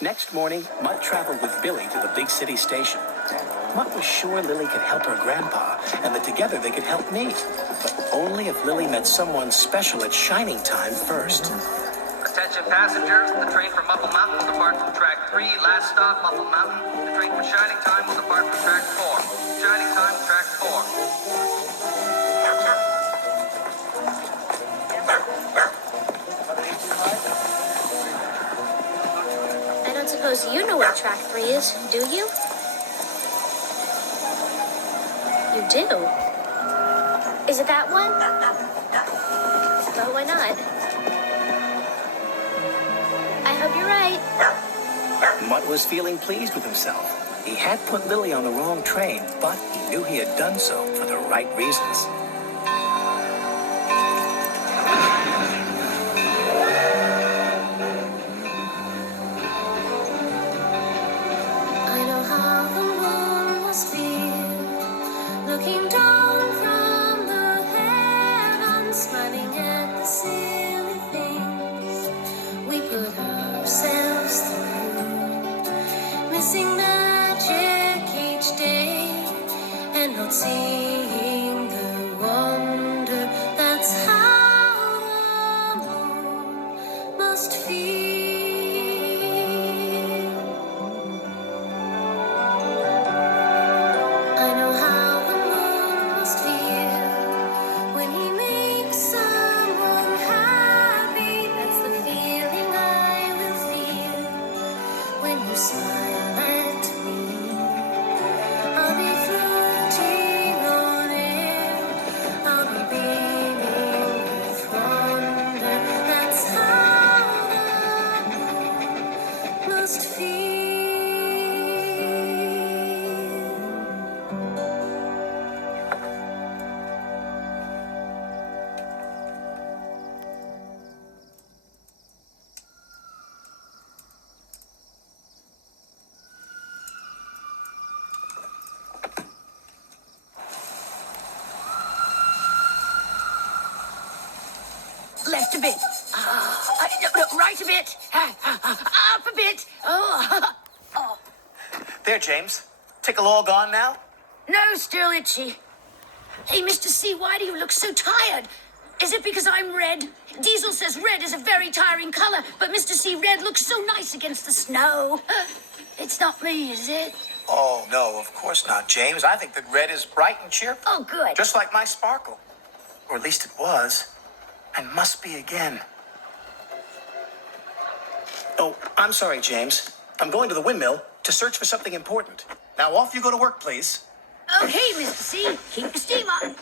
Next morning, Mutt traveled with Billy to the big city station. Mutt was sure Lily could help her grandpa, and that together they could help me. But only if Lily met someone special at shining time first. Attention passengers, the train for Muffle Mountain will depart from track 3. Last stop, Muffle Mountain. The train for Shining Time will depart from track 4. Shining Time, track 4. I don't suppose you know where track 3 is, do you? You do? Is it that one? Well, why not? I hope you're right. Mutt was feeling pleased with himself. He had put Lily on the wrong train, but he knew he had done so for the right reasons. I know how the moon must feel, looking down from the heavens, smiling at the silly things we put ourselves through, missing magic each day and not seeing the wonder. That's how the moon must feel. I know how the moon must feel when he makes someone happy. That's the feeling I will feel when you smile at me. I'll be floating on air. I'll be beaming with wonder. That's how the moon must feel. Left a bit. No, right a bit. Up a bit. Oh. There, James. Tickle all gone now? No, still itchy. Hey, Mr. C, why do you look so tired? Is it because I'm red? Diesel says red is a very tiring color, but Mr. C, red looks so nice against the snow. It's not me, is it? Oh, no, of course not, James. I think that red is bright and cheerful. Oh, good. Just like my sparkle. Or at least it was. And must be again. Oh, I'm sorry, James. I'm going to the windmill to search for something important. Now off you go to work, please. Okay, Mr. C, keep your steam up.